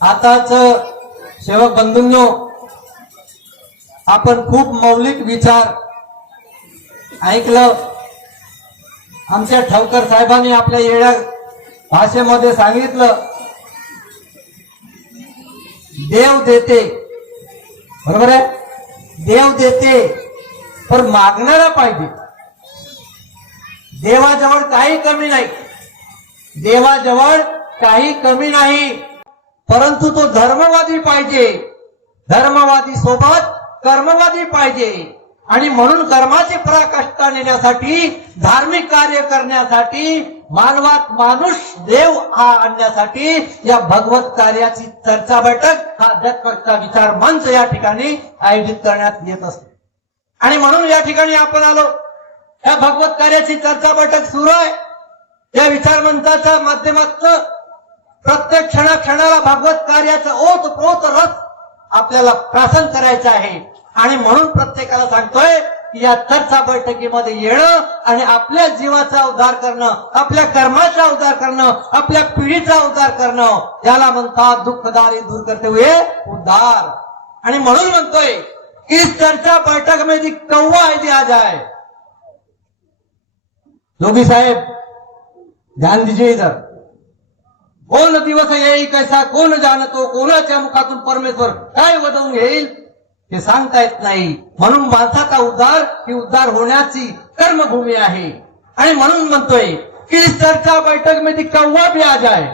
आताच सेवक बंधूंनो, आपण खूप मौलिक विचार ऐकलं. आमच्या ठवकर साहेबांनी आपल्या येड्या भाषेमध्ये सांगितलं, देव देते, बरोबर आहे, देव देते पण मागणारा पाहिजे. देवाजवळ काही कमी नाही, देवाजवळ काही कमी नाही, परंतु तो धर्मवादी पाहिजे. धर्मवादी सोबत कर्मवादी पाहिजे. आणि म्हणून कर्माची पराकाष्ठा नेण्यासाठी, धार्मिक कार्य करण्यासाठी, मानवात माणूस देव हा आणण्यासाठी या भगवत कार्याची चर्चा बैठक हा अध्यात्मकता विचार मंच या ठिकाणी आयोजित करण्यात येत असते. आणि म्हणून या ठिकाणी आपण आलो. या भगवत कार्याची चर्चा बैठक सुरू आहे. या विचार मंचाच्या माध्यमातून प्रत्येक क्षणाला भगवत कार्याचा ओतप्रोत रस आपल्याला प्राशन करायचा आहे. आणि म्हणून प्रत्येकाला सांगतोय की या चर्चा बैठकीमध्ये येणं आणि आपल्या जीवाचा उद्धार करणं, आपल्या कर्माचा उद्धार करणं, आपल्या पिढीचा उद्धार करणं, याला म्हणतात दुःखदारी दूर करते हुए उद्धार. आणि म्हणून म्हणतोय की इस चर्चा बैठक में यदि कौवा यदि आ जाए, योगी साहेब ध्यान दीजिए इधर, कोण दिवस येईल कैसा कोण जाणतो, कोणाच्या मुखातून परमेश्वर काय वदवून येईल हे सांगता येत नाही. म्हणून माणसाचा उद्धार ही उद्धार होण्याची कर्मभूमी आहे. आणि म्हणून म्हणतोय की इस चर्चा बैठक में यदि कौवा भी आ जाए,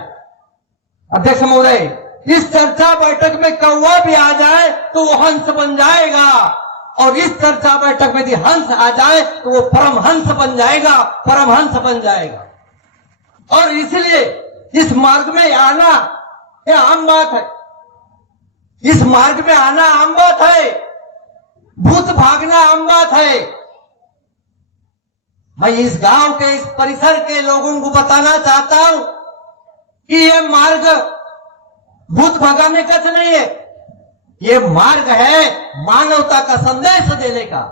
अध्यक्ष महोदय, इस चर्चा बैठक में कौवा भी आ जाए तो वो हंस बन जाएगा. और इस चर्चा बैठक में यदि हंस आ जाए तो वो परमहंस बन जाएगा, परमहंस बन जाएगा. और इसलिए इस मार्ग में आना ये आम बात है. इस मार्ग में आना आम बात है, भूत भागना आम बात है. मैं इस गांव के, इस परिसर के लोगों को बताना चाहता हूं कि ये मार्ग भूत भगाने का नहीं है. ये मार्ग है मानवता का संदेश देने का.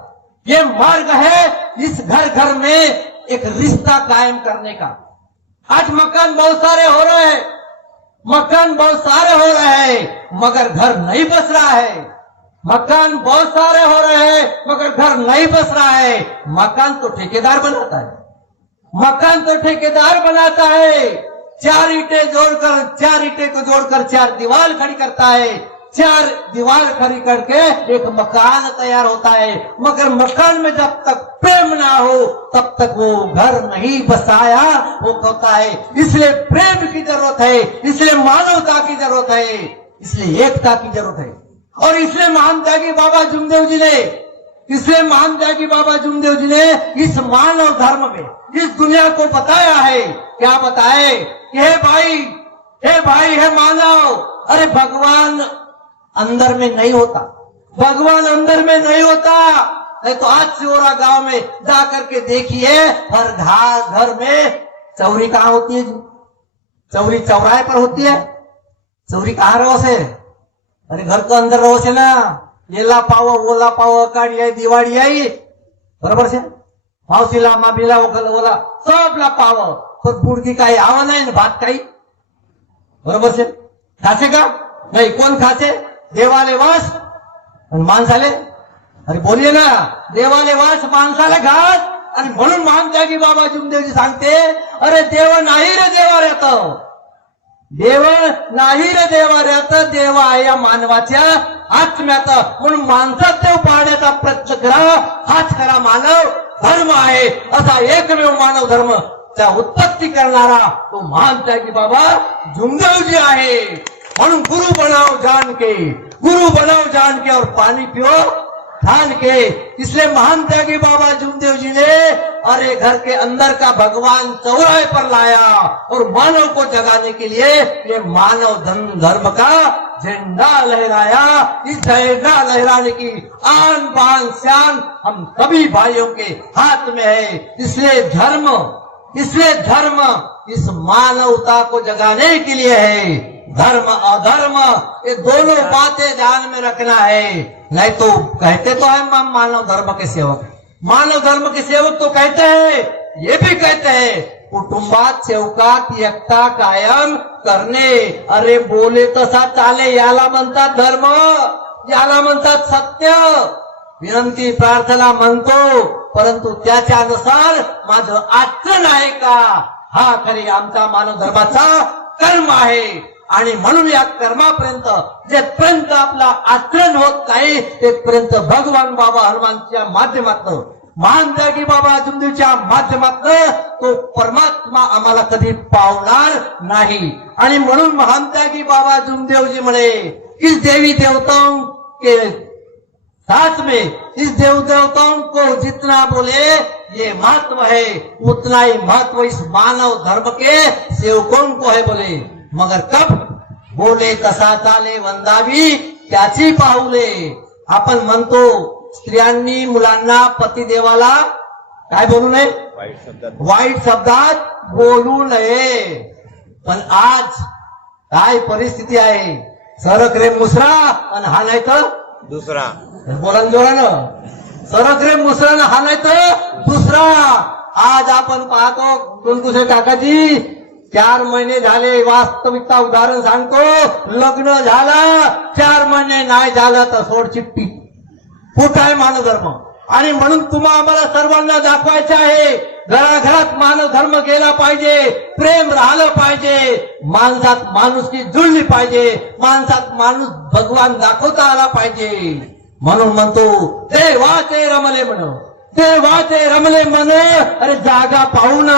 ये मार्ग है इस घर घर में एक रिश्ता कायम करने का. आज मकान बहुत सारे हो रहे हैं, मकान बहुत सारे हो रहे हैं, मगर घर नहीं बस रहा है. मकान बहुत सारे हो रहे हैं मगर घर नहीं बस रहा है. मकान तो ठेकेदार बनाता है, मकान तो ठेकेदार बनाता है. चार ईंटें जोड़कर, चार ईंटें को जोड़कर चार दीवार खड़ी करता है. चार दीवार खड़ी करके एक मकान तैयार होता है. मगर मकान में जब तक प्रेम ना हो तब तक वो घर नहीं बसाया वो होता है. इसलिए प्रेम की जरूरत है, इसलिए मानवता की जरूरत है, इसलिए एकता की जरूरत है. और इसलिए महान त्यागी बाबा जुमदेव जी ने, इसलिए महान त्यागी बाबा जुमदेव जी ने इस मानव धर्म में इस दुनिया को बताया है. क्या बताए कि हे भाई हे मानव, अरे भगवान अंदर में नहीं होता, भगवान अंदर में नहीं होता. नहीं तो आज सिहोरा गांव में जाकर के देखिए, हर घर में चौरी कहाँ होती है? चौरी चौराहे पर होती है. चौरी कहाँ रहो से? अरे घर के अंदर रहो से ना. येला पाव ओला पाव काढी आई दिवाळी आई, बरोबर से मावशीला मामीला ओला सबला पाव, पण बुडकी काही आवा नाही ना, भात काही, बरोबर से खासे का नाही? कोण खासे? देवाले वास आणि माणसाले, अरे बोलिये ना, देवाले वास माणसाला घास. आणि म्हणून महान त्यागी बाबा जुमदेवजी सांगते, अरे देव नाही रे देवा ऱ्यात, देव नाही रे देवा ऱ्यात, देव आहे या मानवाच्या आत्म्यात. म्हणून माणसात देव पाहण्याचा प्रयत्न करा, हाच खरा मानव धर्म आहे. असा एकमेव मानव धर्म त्या उत्पत्ती करणारा तो महान त्यागी बाबा जुमदेवजी आहे. म्हणून गुरु बनाओ जान के, गुरु बनाओ जान के और पानी पियो ठान के. इसलिए महान त्यागी बाबा जुमदेव जी ने अरे घर के अंदर का भगवान चौराहे पर लाया और मानव को जगाने के लिए ये मानव धर्म का झंडा लहराया. इस झंडा लहराने की आन बान शान हम सभी भाइयों के हाथ में है. इसलिए धर्म इस मानवता को जगाने के लिए है. धर्म अधर्म ये दोनों बातें ध्यान में रखना है. नहीं तो कहते तो है मानव धर्म के सेवक, मानव धर्म के सेवक तो कहते हैं, ये भी कहते हैं कुटुंबात सेवकात एकता कायम करणे. अरे बोले तसा चाले, याला म्हणतात धर्म, याला म्हणतात सत्य. विनंती प्रार्थना म्हणतो, परंतु त्याच्यानुसार माझं आचरण आहे का, हा खरी आमचा मानव धर्माचा कर्म आहे. आणि म्हणून या कर्मापर्यंत जेपर्यंत आपला आचरण होत नाही तेपर्यंत भगवान बाबा हनुमानच्या माध्यमातून, महान त्यागी बाबा अजुनदेवच्या माध्यमातून तो परमात्मा आम्हाला कधी पावणार नाही. आणि म्हणून महान त्यागी बाबा अजुनदेवजी म्हणे की देवी देवताओं के साथ में इस देव देवताओं को जितना बोले ये महत्व है, उतना ही महत्व इस मानव धर्म के सेवकों को है बोले. मगर कब बोले तसा चाले वंदावी त्याची पाऊले. आपण म्हणतो स्त्रियांनी मुलांना पतिदेवाला काय बोलू नये, वाईट शब्दात बोलू नये. पण आज काय परिस्थिती आहे, सरक रे मुसरा आणि हा नाही तर दुसरा. बोला जोरानं, सरक रे मुसरा आणि हा नाही तर दुसरा. आज आपण पाहतो कुलकुशे काकाजी 4 महिने झाले, वास्तविकता उदाहरण सांगतो, लग्न झालं 4 महिने नाही झालं तर सोड चिठ्ठी. कुठं आहे मानव धर्म. आणि म्हणून तुम्हा आम्हाला सर्वांना दाखवायचं आहे, घराघरात मानव धर्म गेला पाहिजे, प्रेम राहिलं पाहिजे, माणसात माणुसकी जुळली पाहिजे, माणसात माणूस भगवान दाखवता आला पाहिजे. म्हणून म्हणतो देवाचे रमले म्हण, देवाचे रमले मन. अरे जागा पाहून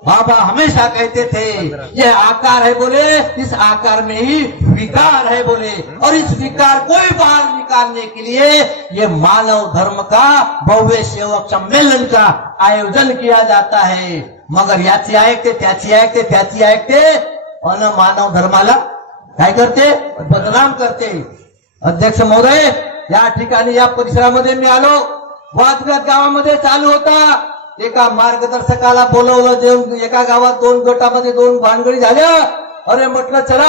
बाबा हमेशा कहते थे ये आकार है बोले, इस आकार में ही विकार है बोले, और इस विकार को ही बाहर निकालने के लिए ये मानव धर्म का भव्य सेवक सम्मेलन का आयोजन किया जाता है. मगर याची ऐकते त्याची ऐकते त्याची ऐकते अन मानव धर्माला काय करते, बदनाम करते. अध्यक्ष महोदय, या ठिकाणी या परिसरामध्ये मी आलो, वादघात गावामध्ये चालू होता. एका मार्गदर्शकाला बोलवलं, एका गावात 2 गटामध्ये 2 भानगडी झाल्या. अरे म्हटलं चला,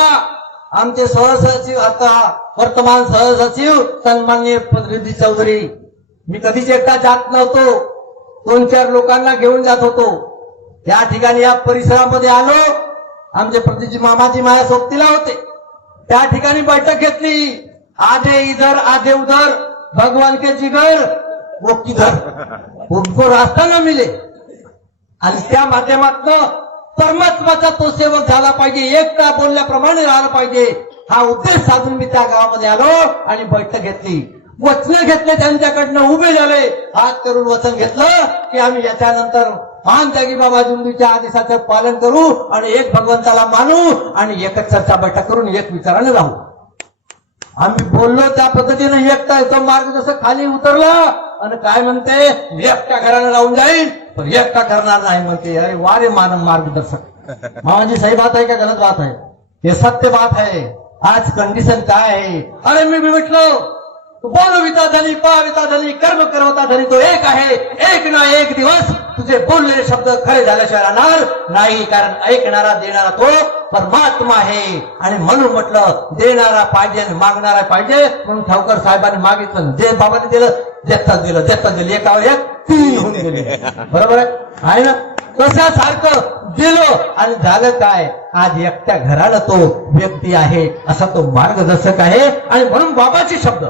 आमचे सहसचिव आता वर्तमान सहसचिव सन्माननीय पद्मजी चौधरी, मी कधीच एकटा जात नव्हतो, 2-4 लोकांना घेऊन जात होतो. या ठिकाणी या परिसरामध्ये आलो, आमचे प्रतिजी मामाजी माझ्या सोबतीला होते. त्या ठिकाणी बैठक घेतली. आधे इधर आधे उधर, भगवान के जिगर वो किधर, उनको रास्ता न मिले. आणि त्या माध्यमातून परमात्माचा तो सेवक झाला पाहिजे, एकटा बोलल्याप्रमाणे राहिला पाहिजे, हा उद्देश साधून मी त्या गावामध्ये आलो आणि बैठक घेतली. वचन घेतले त्यांच्याकडनं, उभे झाले, हात करून वचन घेतलं की आम्ही याच्यानंतर महान त्यागी बाबा अजुनदेवच्या आदेशाचं पालन करू आणि एक भगवंताला मानू आणि एकच चर्चा बैठक करून एक विचाराने राहू. आम्ही बोललो त्या पद्धतीने. एकटा तो मार्गदर्शक खाली उतरला आणि काय म्हणते, एकट्या घराने राहून जाईल पण एकटा करणार नाही म्हणते. अरे वारे मानव मार्गदर्शक, मामाजी सही बात आहे का गलत बात आहे, हे सत्य बात आहे. आज कंडिशन काय आहे. अरे मी म्हटलं बोल विता धनी, पा विता धनी, कर्म करवता धनी तो एक आहे. एक ना एक दिवस तुझे बोललेले शब्द खरे झाल्याशिवाय राहणार नाही, कारण ऐकणारा देणारा तो परमात्मा आहे. आणि म्हणून म्हटलं देणारा पाहिजे आणि मागणारा पाहिजे. म्हणून ठावकर साहेबांनी मागितलं, जे बाबांनी दिलं देतात दिलं, देतात दिलं, एकावर एक 3 होऊन गेले. बरोबर आहे ना. तशासारखं दिलो आणि झालं काय, आज एकट्या घराला तो व्यक्ती आहे, असा तो मार्गदर्शक आहे. आणि म्हणून बाबाचे शब्द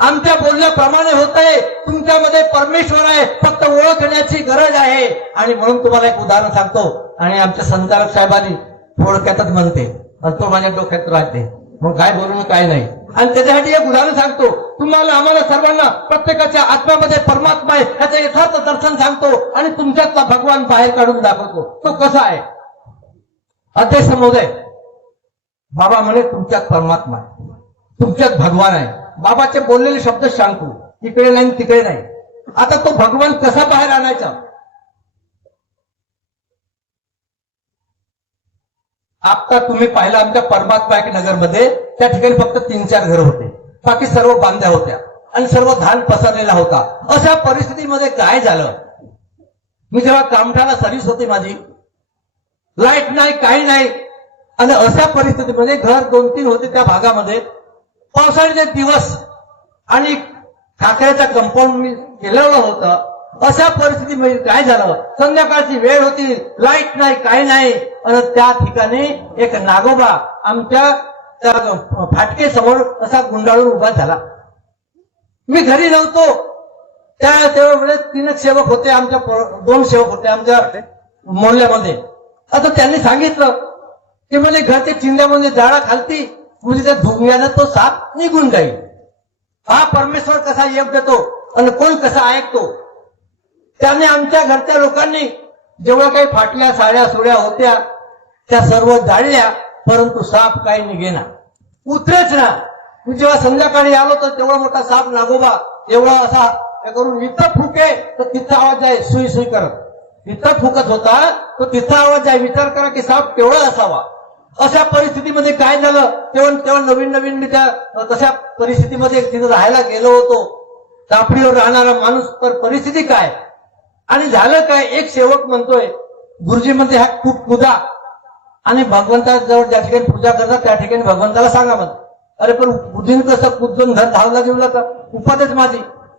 आमच्या बोलण्याप्रमाणे होत आहे. तुमच्यामध्ये परमेश्वर आहे, फक्त ओळखण्याची गरज आहे. आणि म्हणून तुम्हाला एक उदाहरण सांगतो, आणि आमच्या संचालक साहेबांनी थोडक्यातच म्हणते, तो माझ्या डोक्यात राहते, मग काय बोलून काय नाही. आणि त्याच्यासाठी एक उदाहरण सांगतो तुम्हाला, आम्हाला सर्वांना, प्रत्येकाच्या आत्म्यामध्ये परमात्मा आहे याचं यथार्थ दर्शन सांगतो आणि तुमच्यातला भगवान बाहेर काढून दाखवतो. तो कसा आहे. अध्यक्ष महोदय, बाबा म्हणे तुमच्यात परमात्मा आहे, तुमच्यात भगवान आहे. बाबाचे बोललेले शब्द सांगतो, इकडे नाही तिकडे नाही. आता तो भगवान कसा बाहेर आणायचा. आता तुम्ही पाहिलं आमच्या परमात्मा एक नगरमध्ये, त्या ठिकाणी फक्त 3-4 घर होते, बाकी सर्व बांध्या होत्या आणि सर्व धान पसरलेला होता. अशा परिस्थितीमध्ये काय झालं, मी जेव्हा कामठाला सर्व्हिस होती माझी, लाईट नाही काही नाही, आणि अशा परिस्थितीमध्ये घर 2-3 होते त्या भागामध्ये. पावसाळ्याचे दिवस आणि ठाकऱ्याचा कंपाऊंड मी केलेलं होतं. अशा परिस्थितीमध्ये काय झालं, संध्याकाळची वेळ होती, लाईट नाही, काही नाही, आणि त्या ठिकाणी एक नागोबा आमच्या त्या फाटके समोर असा गुंडाळून उभा झाला. मी घरी नव्हतो त्यावेळेस 3 सेवक होते, आमच्या 2 सेवक होते आमच्या मोहल्ल्यामध्ये. आता त्यांनी सांगितलं की म्हणजे घरच्या चिंध्यामध्ये जाळा खालती, म्हणजे त्या धुंग्यानं तो साप निघून जाईल. हा परमेश्वर कसा योग देतो आणि कोण कसा ऐकतो. त्याने आमच्या घरच्या लोकांनी जेवढ्या काही फाटल्या साड्या सोड्या होत्या त्या सर्व जाळल्या, परंतु साप काही निघेना, उतरेच ना. मी जेव्हा संध्याकाळी आलो तर तेवढा मोठा साप नागोबा एवढा असा करून इथं फुके तर तिथं आवाज आहे, सुई सुई करत इथं फुकत होता तो तिथं आवाज आहे. विचार करा की साप केवढा असावा. अशा परिस्थितीमध्ये काय झालं, तेव्हा नवीन मी त्या तशा परिस्थितीमध्ये तिथं राहायला गेलो होतो. कापडीवर राहणारा माणूस, तर परिस्थिती काय आणि झालं काय. एक सेवक म्हणतोय गुरुजी म्हणते हा खूप कुदा आणि भगवंताजवळ ज्या ठिकाणी पूजा करतात त्या ठिकाणी भगवंताला सांगा म्हणत. अरे पण बुद्धीन कसं कुदून घर धावला गेला का, उपातच माझी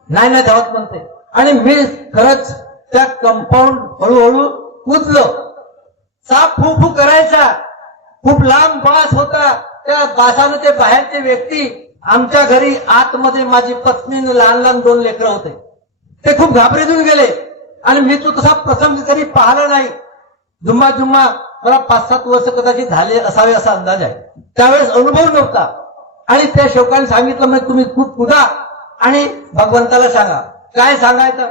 नाही धावत म्हणते. आणि मी खरंच त्या कंपाऊंड हळूहळू कुदलो. साप फू फू करायचा, खूप लांब बास होता. त्या बासानं ते बाहेरचे व्यक्ती आमच्या घरी आतमध्ये माझी पत्नी लहान 2 लेकरं होते, ते खूप घाबरेतून गेले. आणि मी तो तसा प्रसंग कधी पाहिला नाही. जुम्मा मला 5-7 वर्ष कदाचित झाले असावे असा अंदाज आहे. त्यावेळेस अनुभव नव्हता. आणि त्या शोकाने सांगितलं मग तुम्ही खूप कुदा आणि भगवंताला सांगा. काय सांगायचं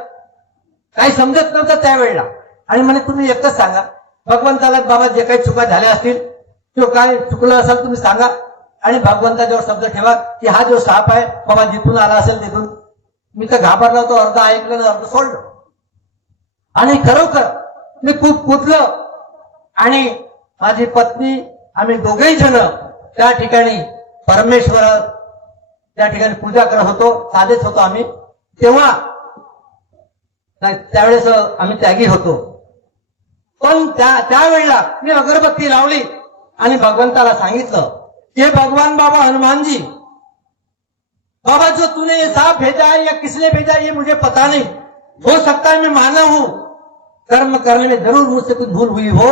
काही समजत नव्हतं त्यावेळेला. आणि म्हणे तुम्ही एकच सांगा भगवंताला, बाबा जे काही चुका झाल्या असतील तो काय चुकलं असेल तुम्ही सांगा. आणि भगवंताजवळ शब्द ठेवा की हा जो साप आहे बाबा जिथून आला असेल तिथून. मी तर घाबरला होतो, अर्ध ऐकलं अर्ध सोडलं. आणि खरोखर मी खूप कुदलो आणि माझी पत्नी आम्ही दोघेही जण त्या ठिकाणी परमेश्वर त्या ठिकाणी पूजा करत होतो. साधेच होतो आम्ही तेव्हा, त्यावेळेस आम्ही त्यागी होतो. पण त्यावेळेला मी अगरबत्ती लावली आणि भगवंताला सांगितलं की भगवान बाबा हनुमान जी, बाबा जो तूने ये सांप भेजा है या किसने भेजा ये मुझे पता नहीं, हो सकता है मैं मानव हूं, कर्म करने में जरूर मुझसे कुछ भूल हुई हो,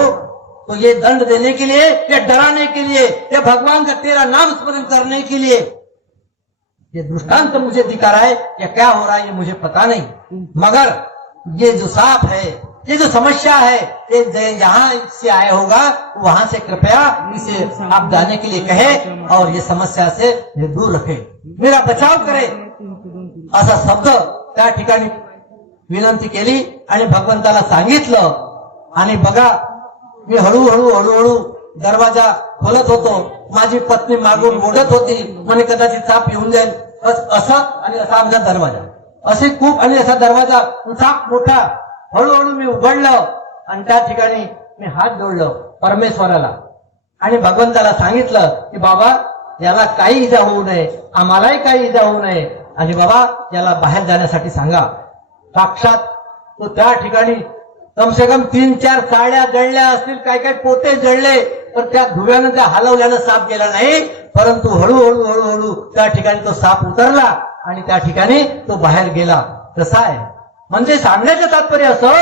तो ये दंड देने के लिए या डराने के लिए या भगवान का तेरा नाम स्मरण करने के लिए ये दृष्टांत मुझे दिखा रहा है या क्या हो रहा है ये मुझे पता नहीं. मगर ये जो सांप है, ये जो समस्या है, ये जहां से आया होगा वहां से कृपया इसे आप जाने के लिए कहे और ये समस्या से दूर रखे, मेरा बचाव करे, असा शब्द त्या ठिकाणी विनंती केली आणि भगवंताला सांगितलं. आणि बघा मी हळूहळू दरवाजा खोलत होतो. माझी पत्नी मागून ओढत होती, म्हणे कदाचित साप येऊन जाईल असं. आणि असा आमचा दरवाजा असे खूप, आणि असा दरवाजा साप मोठा. हळूहळू मी उघडलं आणि त्या ठिकाणी मी हात जोडलं परमेश्वराला आणि भगवंताला सांगितलं की बाबा याला काही इजा होऊ नये, आम्हालाही काही इजा होऊ नये, आणि बाबा याला बाहेर जाण्यासाठी सांगा. साक्षात तो त्या ठिकाणी कमसे कम 3-4 साड्या जळल्या असतील, काही पोते जळले, तर त्या धुव्यानं त्या हलवल्यानं साप गेला नाही, परंतु हळूहळू त्या ठिकाणी तो साप उतरला आणि त्या ठिकाणी तो बाहेर गेला. कसा आहे म्हणजे सांगण्याचं तात्पर्य असं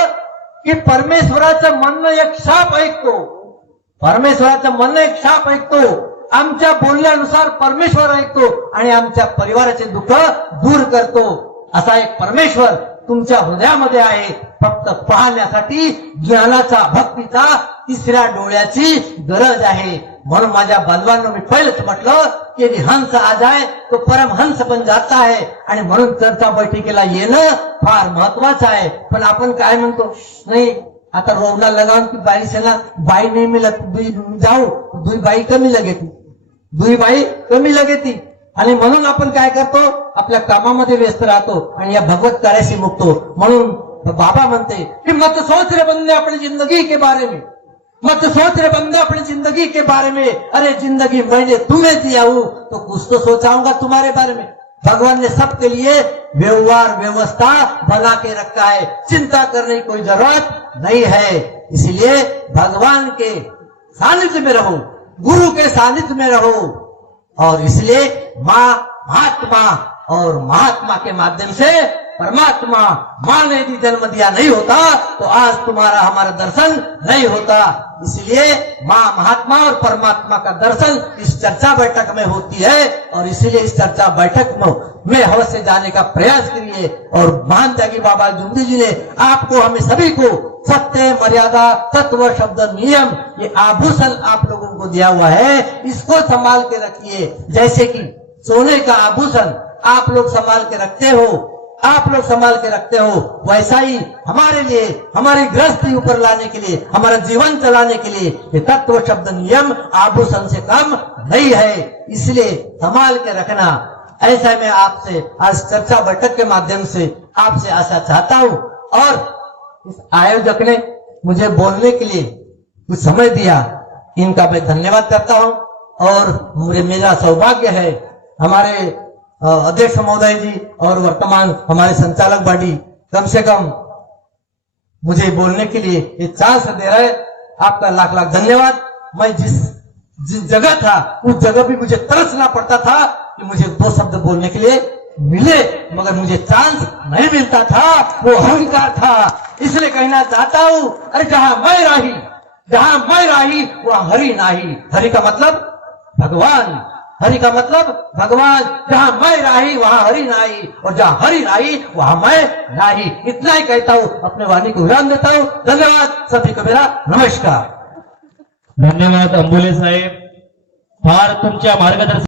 की परमेश्वराचं म्हणणं एक साप ऐकतो, परमेश्वराचं म्हणणं एक साप ऐकतो, आमच्या बोलण्यानुसार परमेश्वर ऐकतो आणि आमच्या परिवाराचे दुःख दूर करतो. असा एक परमेश्वर तुमच्या हृदयामध्ये आहे. फक्त पाहण्यासाठी ज्ञानाचा, भक्तीचा, 3ऱ्या डोळ्याची गरज आहे. म्हणून माझ्या बांधवांना मी पहिलेच म्हटलं की हंस आ जाए तो परमहंस पण जाता है, आणि म्हणून चर्चा बैठकीला येणं फार महत्वाचं आहे. पण आपण काय म्हणतो, नाही आता रोवना लगावून की बाई से ना बाई नाही मिळत, जाऊ दुई बाई कमी लगेती, दुई बाई कमी लगेती. आणि म्हणून आपण काय करतो, आपल्या कामामध्ये व्यस्त राहतो आणि या भगवत कार्याशी मुक्तो. म्हणून बाबा म्हणते कि मत सोच रे बंदे अपनी जिंदगी के बारे में, मत सोच रे बंदे अपनी जिंदगी के बारे में, अरे जिंदगी मैंने तुम्हें दिया हूं तो कुछ तो सोचाऊंगा तुम्हारे बारे में. भगवान ने सबके लिए व्यवहार व्यवस्था बना के रखा है, चिंता करने की कोई जरूरत नहीं है. इसलिए भगवान के सानिध्य में रहो, गुरु के सानिध्य में रहो, और इसलिए माँ महात्मा और महात्मा के माध्यम से परमात्मा माँ ने यदि जन्म दिया नहीं होता तो आज तुम्हारा हमारा दर्शन नहीं होता। इसलिए माँ महात्मा और परमात्मा का दर्शन इस चर्चा बैठक में होती है और इसीलिए इस चर्चा बैठक में अवश्य जाने का प्रयास करिए। और महान त्यागी बाबा जुमदी जी ने आपको हमें सभी को सत्य मर्यादा तत्व शब्द नियम ये आभूषण आप लोगों को दिया हुआ है, इसको संभाल के रखिए। जैसे कि सोने का आभूषण आप लोग संभाल के रखते हो, आप लोग संभाल के रखते हो, वैसा ही हमारे लिए हमारी गृहस्थी ऊपर लाने के लिए हमारा जीवन चलाने के लिए ये तत्व शब्द नियम आभूषण से कम नहीं है, इसलिए संभाल के रखना। ऐसा मैं आपसे आज चर्चा बैठक के माध्यम से आपसे आशा चाहता हूं। और इस आयोजक ने मुझे बोलने के लिए कुछ समय दिया, इनका मैं धन्यवाद करता हूं। और मेरा सौभाग्य है हमारे अध्यक्ष महोदय जी और वर्तमान हमारे संचालक बॉडी कम से कम मुझे बोलने के लिए ये चांस दे रहे, आपका लाख लाख धन्यवाद। मैं जिस जगह था उस जगह भी मुझे तरसना पड़ता था कि मुझे दो शब्द बोलने के लिए मिले, मगर मुझे चांस नहीं मिलता था, वो अहंकार था। इसलिए कहना चाहता हूं, अरे जहां मैं राही वहां हरि नाही। हरि का मतलब भगवान, हरि का मतलब भगवान। जहां मैं राही वहां हरि नाही और जहां हरि राही वहां मैं नाही। इतना ही कहता हूं, अपने वाणी को विराम देता हूं। धन्यवाद सभी को, मेरा नमस्कार। धन्यवाद अंबुले साहेब, फार तुमच्या मार्गदर्शन